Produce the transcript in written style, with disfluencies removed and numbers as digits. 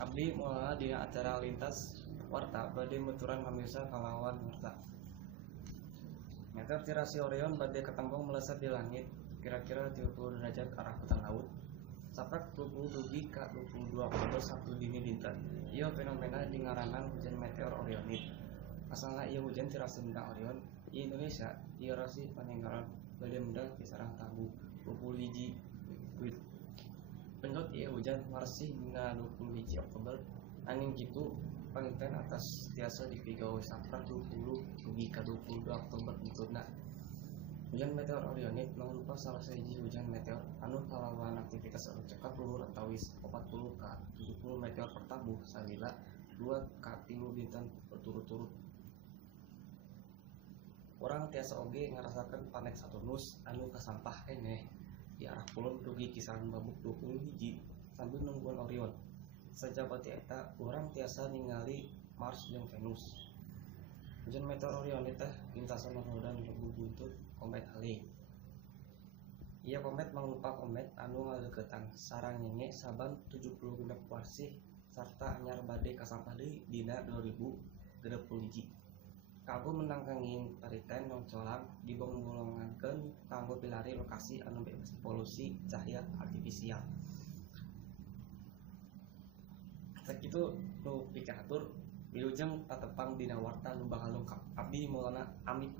Abdi mulai di acara lintas warta bade meturan pamirsa kalawan warta. Meteor tirasi Orion bade ketembong melesat di langit kira-kira 30 derajat arah hutan laut. Saprak 20 dugi ka 22 Oktober Sabtu dini dinten. Ieu fenomena dingaranan hujan meteor Orionid. Asalna ieu hujan tirasi bintang Orion di Indonesia. Ieu rasi paninggalan bade medal kisarang tabu 21 wit. Penut ieu hujan marsih dina 21 Oktober. Angin kitu panginten atas tiasa dipigawe saprak 20 dugi ka 22 Oktober bentukna. Hujan meteor Orionid mangrupa salah sahiji hujan meteor anu kalawan aktivitas anu cekap luhur antawis 40 ka 70 meteor per tabuh salila 2 ka 3 dinten berturut-turut. Urang tiasa oge ngarasakeun panek Saturnus anu kasampah keneh di arah kulon dugi kisaran babuk 21 sambil nungguan Orion. Sajabati eta urang tiasa ningali Mars jeung Venus. Hujan meteor Orionid teh lintasan roda nuju buntut komet Halley. Ieu komet mangrupa komet anu ngaleuketan sareng nyenge saban 76 warsih sarta anyar bade kasampah deui dina 2021. Kanggo menang kenging pariten nongcolang dibonggolongankeun kanggo pilari lokasi anu bebas polusi cahya artifisial. Sakitu nu pikatur wilujeng tatepang dina warta nu bakal lengkap. Abdi Maulana Amit.